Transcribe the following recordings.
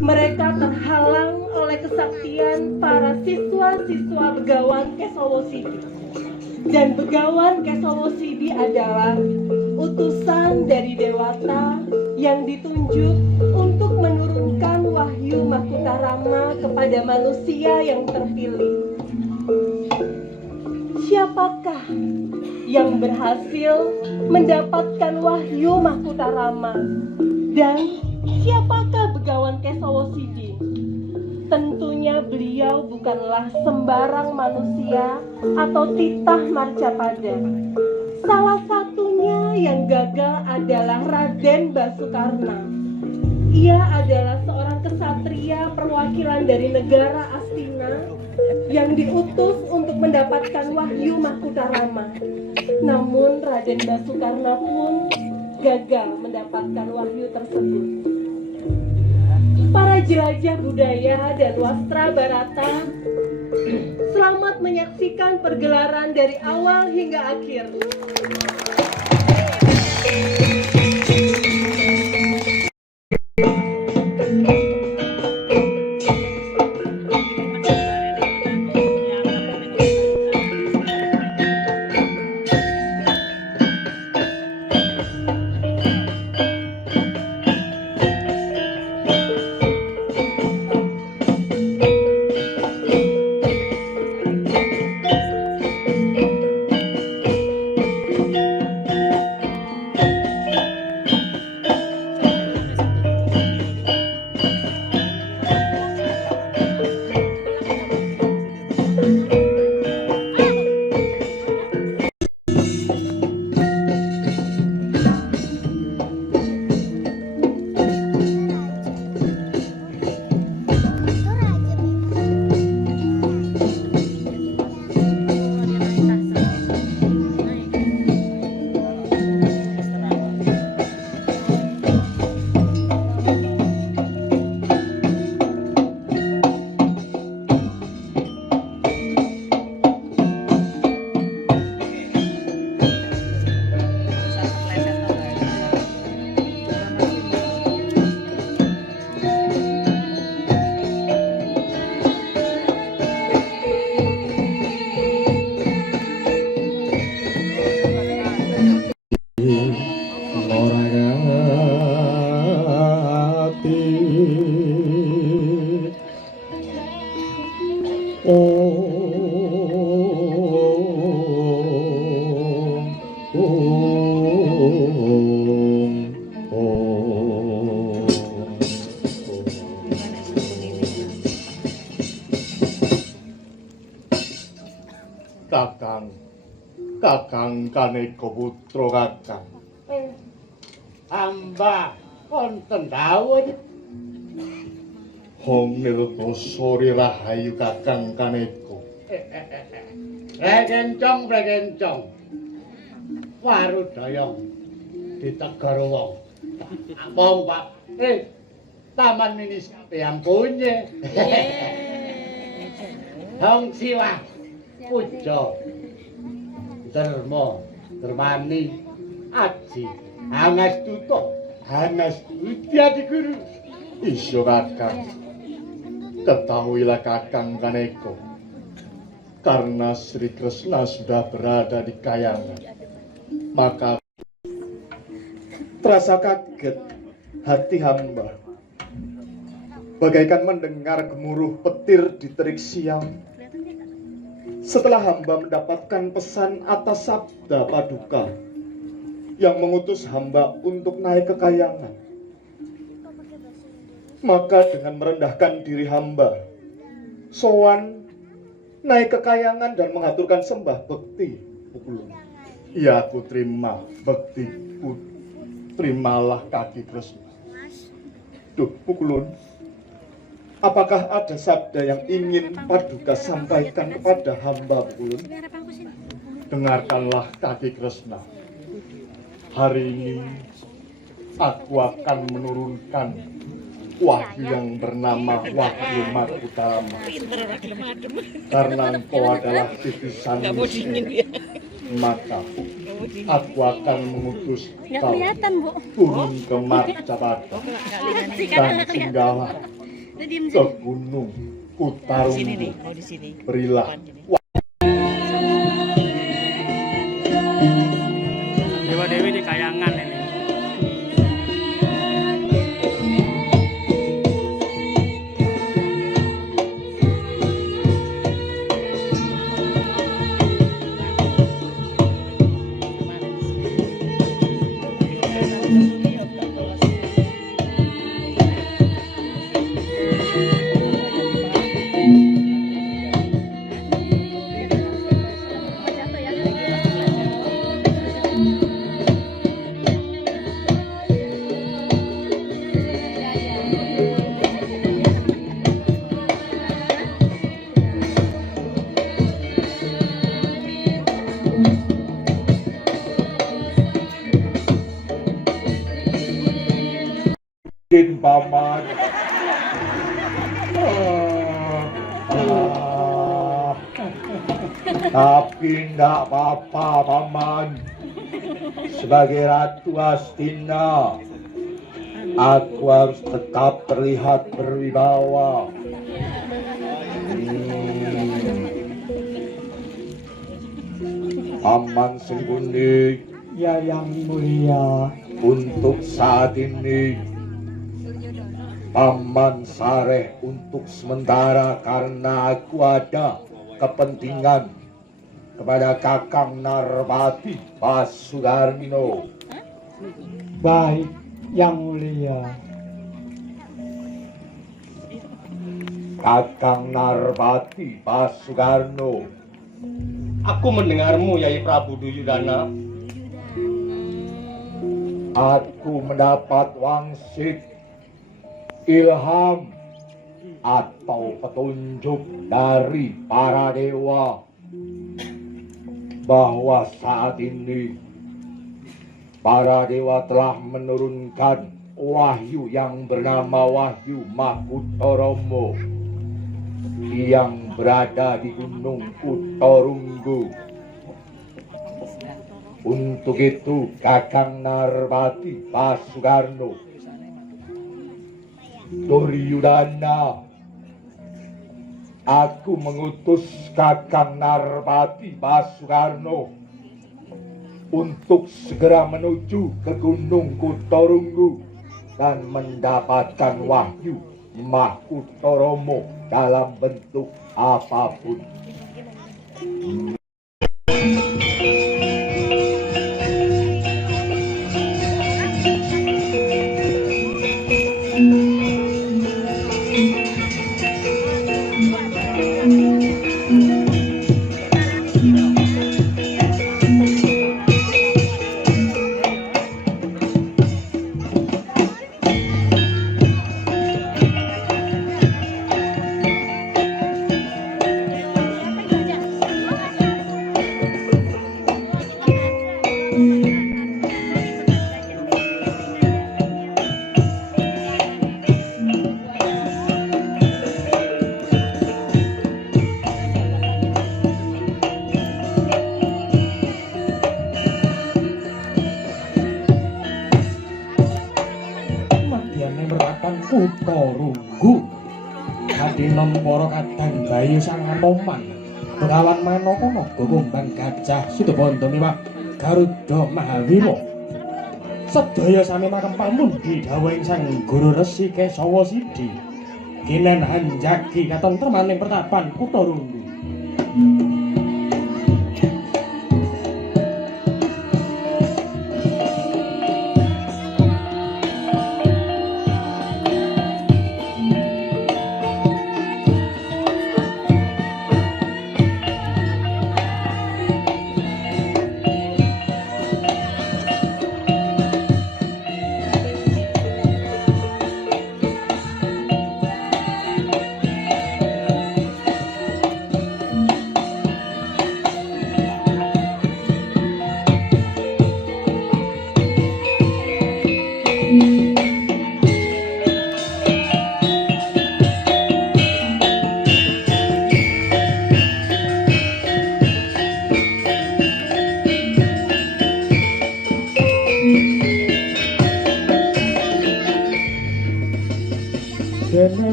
Mereka terhalang oleh kesaktian para siswa-siswa Begawan Kesawo Sidi. Dan Begawan Kesawo Sidi adalah utusan dari Dewata yang ditunjuk untuk menurunkan wahyu Mahkutarama kepada manusia yang terpilih. Siapakah yang berhasil mendapatkan wahyu Mahkutarama? Dan siapakah Begawan Kesawo Sidi? Tentunya beliau bukanlah sembarang manusia atau titah marcapada. Salah satunya yang gagal adalah Raden Basukarna. Ia adalah seorang kesatria perwakilan dari negara Astina yang diutus untuk mendapatkan wahyu Mahkutarama. Namun Raden Basukarna pun gagal mendapatkan wahyu tersebut. Para jelajah budaya dan wastra Barata, selamat menyaksikan pergelaran dari awal hingga akhir. Kakang Kaneka putra kakang. Hamba wonten dawuh. Hong nirtosori rahayu kakang Kaneka. Regencong. Warudaya ditegar wong. Wong Pak. Taman ini siapa yang punya? Hong siwa puja. Derma, dermani, aji, Hanastuti Adi Guru. Isyo kakang, ketahuilah kakang Kaneka, karena Sri Kresna sudah berada di kayangan, maka terasa kaget hati hamba, bagaikan mendengar gemuruh petir di terik siang. Setelah hamba mendapatkan pesan atas sabda Paduka yang mengutus hamba untuk naik ke kayangan, maka dengan merendahkan diri hamba, sowan naik ke kayangan dan mengaturkan sembah bekti. Pukulun. Ya, aku terima bektiku, terimalah kaki Kresna. Duh, Pukulun, apakah ada sabda yang ingin Paduka sampaikan kepada hamba, Pukulun? Dengarkanlah kaki Kresna. Hari ini aku akan menurunkan wahyu yang bernama Wahyu Mahkutarama. Karena engkau adalah titisan maka aku akan mengutus kau turun ke Marcapada dan singgahlah ke gunung Kutarunggu. Sini nih, kalau di sini. Berilah Dewa Dewi di Kayangan ini. bikin paman. Tapi enggak apa-apa paman. Sebagai Ratu Astina, aku harus tetap terlihat berwibawa. Paman Senggundi, Ya yang mulia, untuk saat ini Paman Sareh untuk sementara karena aku ada kepentingan kepada Kakang Narpati Pasugarno. baik yang mulia. Kakang Narpati Pasugarno, Aku mendengarmu, Yai Prabu Duyudana. aku mendapat wangsit, ilham atau petunjuk dari para dewa bahwa saat ini para dewa telah menurunkan wahyu yang bernama Wahyu Makutoromo yang berada di Gunung Kutorunggu. Untuk itu Kakang Narpati Pasugarno, Duryudana, aku mengutus Kakang Narpati Pasugarno untuk segera menuju ke Gunung Kutorunggu dan mendapatkan wahyu Makutoromo dalam bentuk apapun. Kutorunggu Kadinon para kadang bayi sang Anoman Begawan Manokono Gogombang Gajah Sudobanda miwah Garuda Mahawira sedaya sami makam pamundi dawuhing Sang Guru Resi Kesawa Sidi kinen hanjagi katentreman ing pertapan Kutorunggu.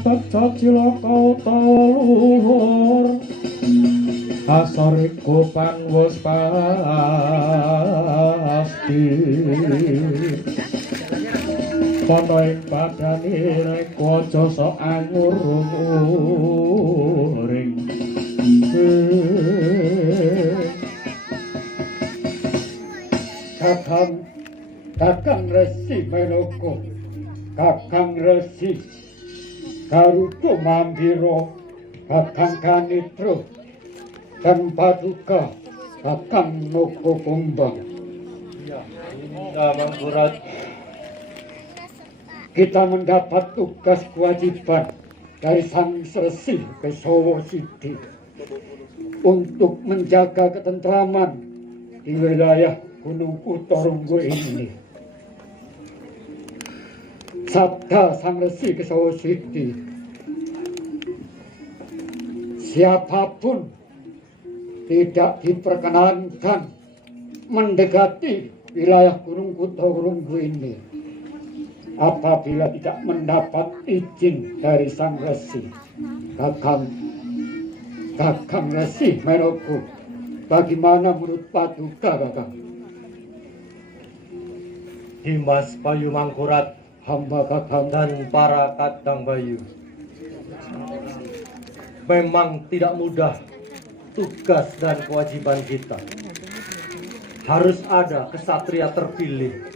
teca cilaka luhur asariku panwus pasti kono ing padane rek aja sok angur-uring Kakang Resi Menoko, Kakang Resi Garuda Mambira, Kakang Kanitro, dan Paduka, Kakang Noko Kumbang. Mangkurat. Kita mendapat tugas kewajiban dari Sang Resi Kesawa Sidi untuk menjaga ketentraman di wilayah Gunung Kutorunggu ini. Sabda Sang Resi Kesawa Sidi, siapapun tidak diperkenankan mendekati wilayah Gunung Kutorunggu ini apabila tidak mendapat izin dari Sang Resi. Kakang Resi Menoko, bagaimana menurut Paduka, Kakang? Dimas Bayu Mangkurat, Hamba Kakang dan para Kadang Bayu. Memang tidak mudah tugas dan kewajiban kita. Harus ada kesatria terpilih.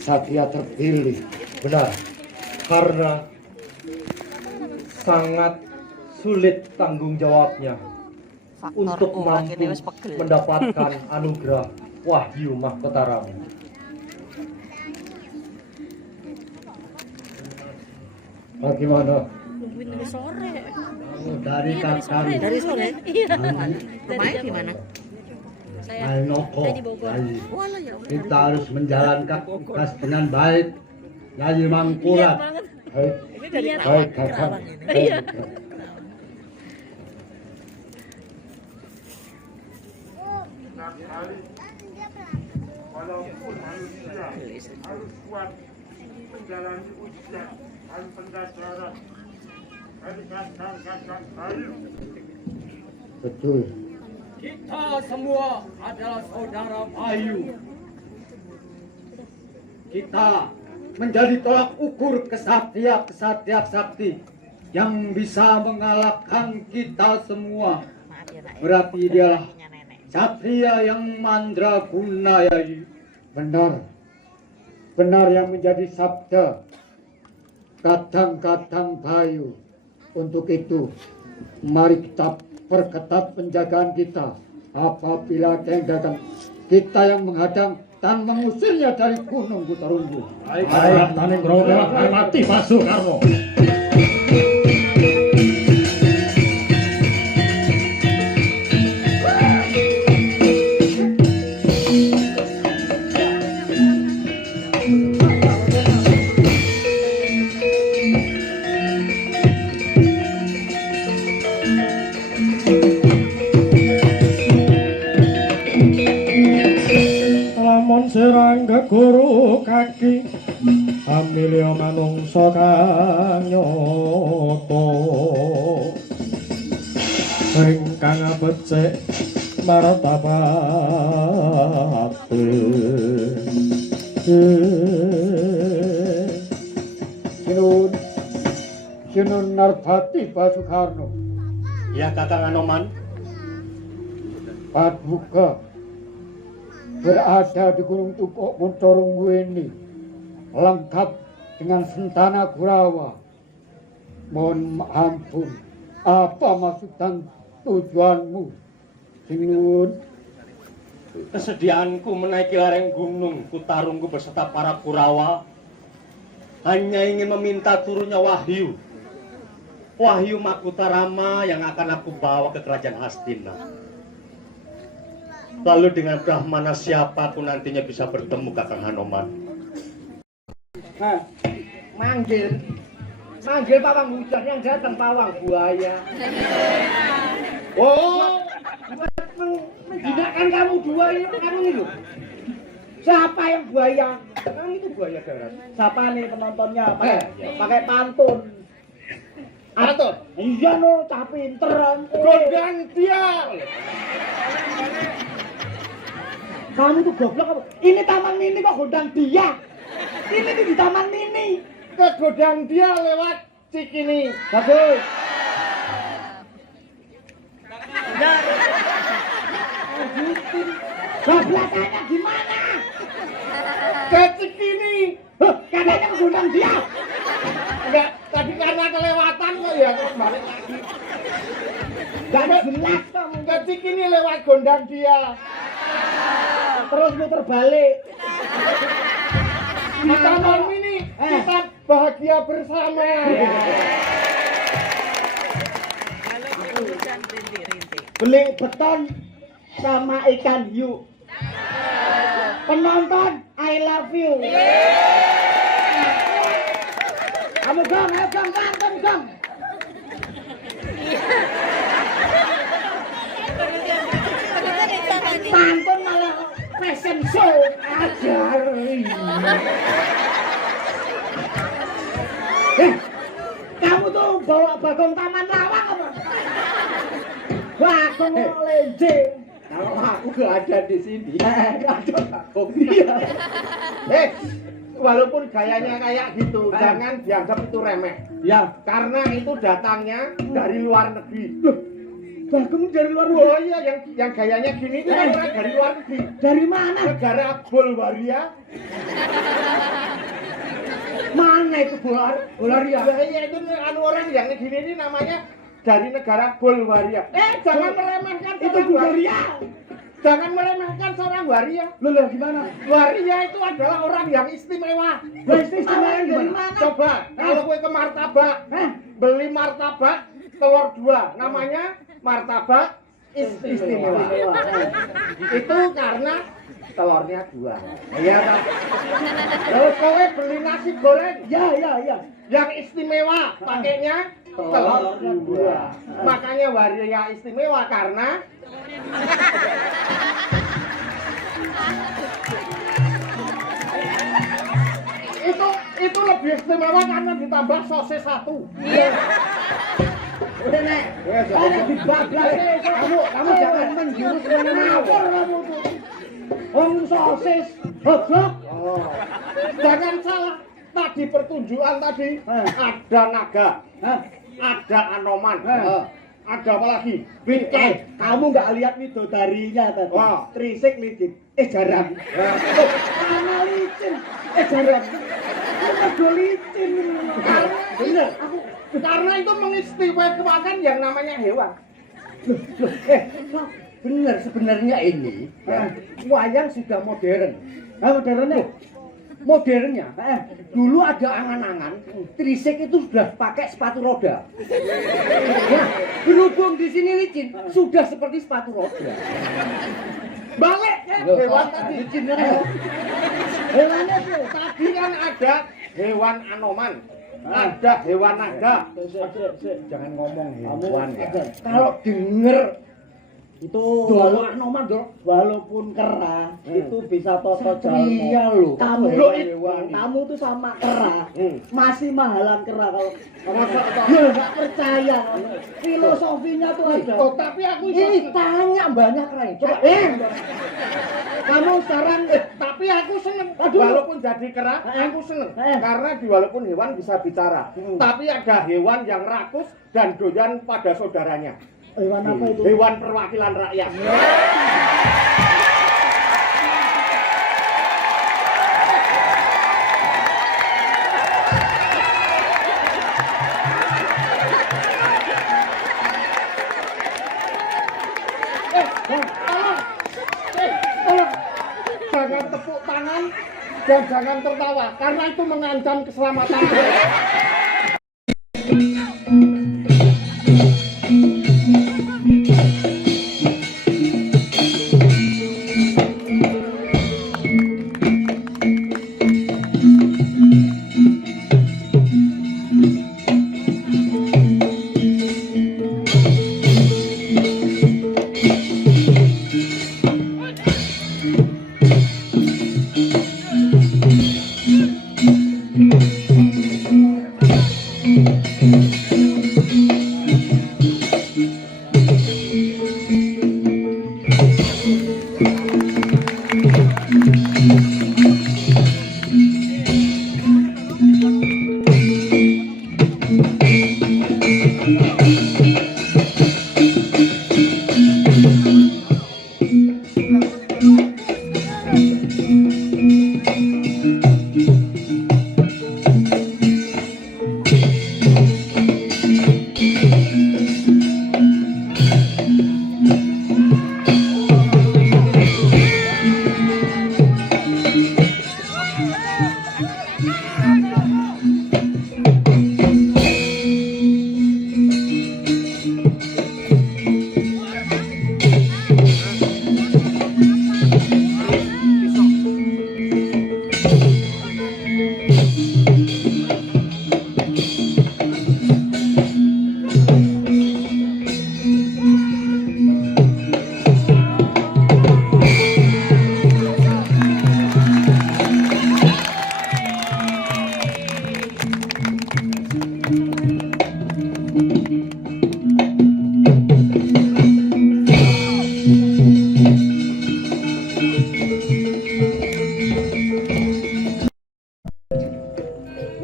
Satria terpilih. Benar, karena sangat sulit tanggung jawabnya untuk mampu mendapatkan anugerah Wahyu Mahkota Rama. Bagaimana? Dari sore. Dari Kakang Dari sore. Iya. Kemarin di mana? Saya Noko, di Bogor. Walah ya. kita harus menjalankan tugas dengan baik. Yayi Iya Mangkurat. banget. Baik, Ini dari baik Kakang. Iya. Walaupun manusia harus kuat menjalani ujian dan pembelajaran dari Kakang Bayu. Betul. Kita semua adalah saudara Bayu. Kita menjadi tolak ukur kesatria sakti yang bisa mengalahkan kita semua. Berarti dialah Satria yang mandraguna, Yai. Benar. Benar yang menjadi sabda Kadang Bayu. Untuk itu, mari kita perketat penjagaan kita. Apabila datang, kita yang menghadang dan mengusirnya dari Gunung Kutorunggu. Baik, Taning Gromelah mati Basu Karno. Serangga guru kaki amilya manungsa kang nyata ingkang becik martabat Sinun Narbati Basukarno. Ya, Kakang Anoman. Paduka berada di Gunung Kutorunggu ini lengkap dengan sentana Kurawa. Mohon ampun, apa maksud dan tujuanmu, Sinun? Kesediaanku menaiki lereng gunung Kutarunggu beserta para Kurawa hanya ingin meminta turunnya Wahyu Mahkota Rama yang akan aku bawa ke kerajaan Hastina. Lalu dengan Brahmana siapa aku nantinya bisa bertemu Kakang Hanoman. Manggil pawang hujan yang datang pawang buaya. Oh, buat menjinakkan kamu dua ini, kamu itu. Siapa yang buaya? Kamu itu buaya darat. Siapa nih penontonnya? Pakai pantun. toh? Iya no, cah pinter. Gondang dia. Kamu tuh goblok apa? Ini taman mini kok gondang dia? Ini di taman mini. Ke gondang dia lewat Cikini. Bagus. Goblokannya gimana? Ke Cikini. Katanya ke gondang dia. Enggak, tadi karena kelewatan kok ya terus balik lagi. Gak jelas kamu. Ke Cikini lewat gondang dia. Terus muter balik. Di taman mini kita bahagia bersama. Beli beton sama ikan hiu. Penonton, I love you. Kamu dong, ayo dong, kamu dong. Pantun malah fashion show. Ajar. Kamu tuh bawa bagong taman lawang apa? Bagong lenjing. Kalau aku gak ada di sini. Ada bagong dia. Walaupun gayanya kayak gitu, jangan dianggap itu remeh. Ya, Karena itu datangnya dari luar negeri. bagong dari luar Oh iya, yang gayanya gini itu orang dari luar negeri. Dari mana? Negara Bulgaria. Mana itu Bulgaria? Iya itu anu orang yang gini ini namanya dari negara Bulgaria. Jangan meremehkan Itu seorang Bulgaria. Jangan meremehkan seorang waria. Loh, gimana? Waria itu adalah orang yang istimewa. Istimewa dari mana? Coba, kalau gue ke martabak, beli martabak telur 2, namanya martabak istimewa. Itu karena telurnya 2. Iya kan? Kalau kowe beli nasi goreng, Ya. yang istimewa pakainya telur 2. Makanya waria istimewa karena itu lebih istimewa karena ditambah sosis 1. Udah, Nek. Kamu dibablas. Kamu jangan menjurus ngawur kamu tuh. Sosis, hotdog. Jangan salah. Tadi pertunjukan tadi ada naga, ada anoman, ada apa lagi? Bingkai. Kamu nggak lihat widodarinya tadi? Wah. Trisik licin. Jarang. Mana licin? Jarang. Aku licin. Bener. Karena itu mengistimewakan yang namanya hewan. Bener, sebenarnya ini wayang sudah modern. Modernnya? Modernnya, dulu ada angan-angan, Trisik itu sudah pakai sepatu roda. Nah, berhubung di sini licin, sudah seperti sepatu roda. Balik hewan tadi. Hewannya tuh. Tadi kan ada hewan anoman, ada hewan naga. Jangan ngomong hewan ya. Kalau denger itu walaupun kera itu bisa toto jalmo. loh. Kamu tuh sama kera masih mahalan kera kalau nggak percaya. Filosofinya tuh ada. Tapi aku Ini tanya banyak kera. Coba kamu sekarang tapi aku seneng. Aduh. Walaupun jadi kera, aku seneng. Karena walaupun hewan bisa bicara, tapi ada hewan yang rakus dan doyan pada saudaranya. hewan apa itu? Hewan perwakilan rakyat. Tolong. Jangan tepuk tangan dan jangan tertawa karena itu mengancam keselamatan.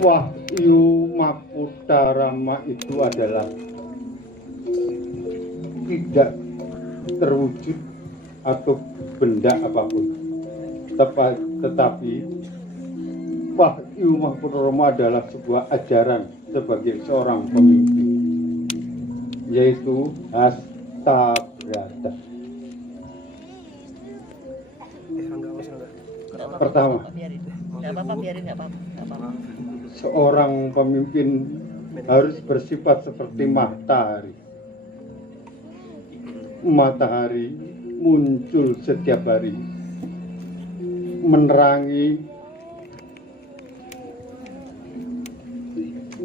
Wahyu Makutarama itu adalah tidak terwujud atau benda apapun, tetapi Wahyu Makutarama adalah sebuah ajaran sebagai seorang pemimpin, yaitu Hastabrata. Pertama, seorang pemimpin harus bersifat seperti matahari. Matahari muncul setiap hari, menerangi,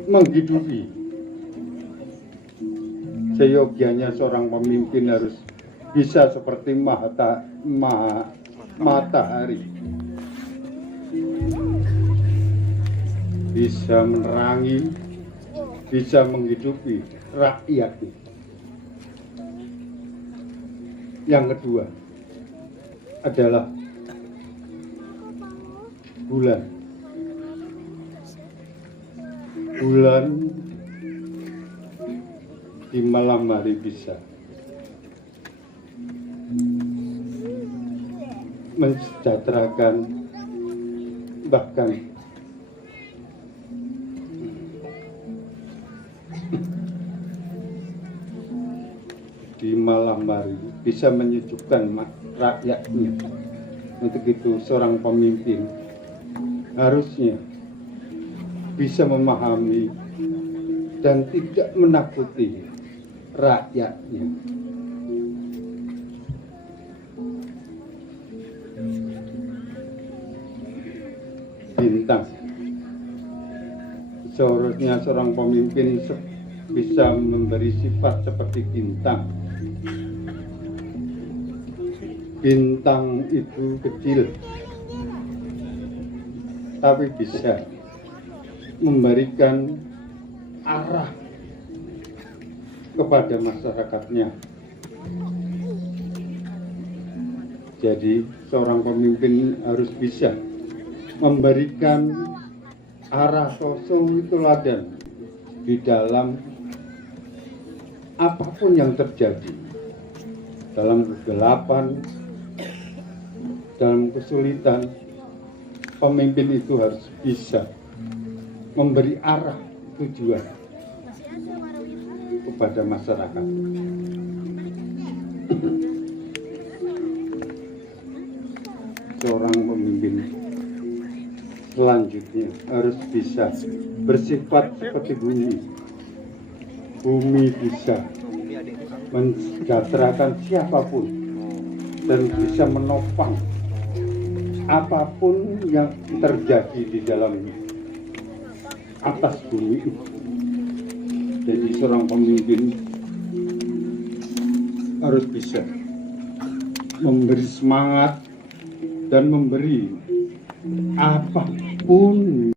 menghidupi. Seyogianya seorang pemimpin harus bisa seperti matahari, bisa menerangi, bisa menghidupi rakyatnya. Yang kedua adalah bulan. Bulan di malam hari bisa mensejahterakan, bahkan di malam hari bisa menyejukkan rakyatnya. Untuk itu seorang pemimpin harusnya bisa memahami dan tidak menakuti rakyatnya. Bintang, seharusnya seorang pemimpin bisa memberi sifat seperti bintang. Bintang itu kecil, tapi bisa memberikan arah kepada masyarakatnya. Jadi seorang pemimpin harus bisa memberikan arah sosok teladan di dalam apapun yang terjadi, dalam kegelapan, dalam kesulitan. Pemimpin itu harus bisa memberi arah tujuan kepada masyarakat. Seorang pemimpin selanjutnya harus bisa bersifat seperti bumi. Bumi bisa mensejahterakan siapapun dan bisa menopang apapun yang terjadi di dalam atas bumi itu. Jadi seorang pemimpin harus bisa memberi semangat dan memberi apapun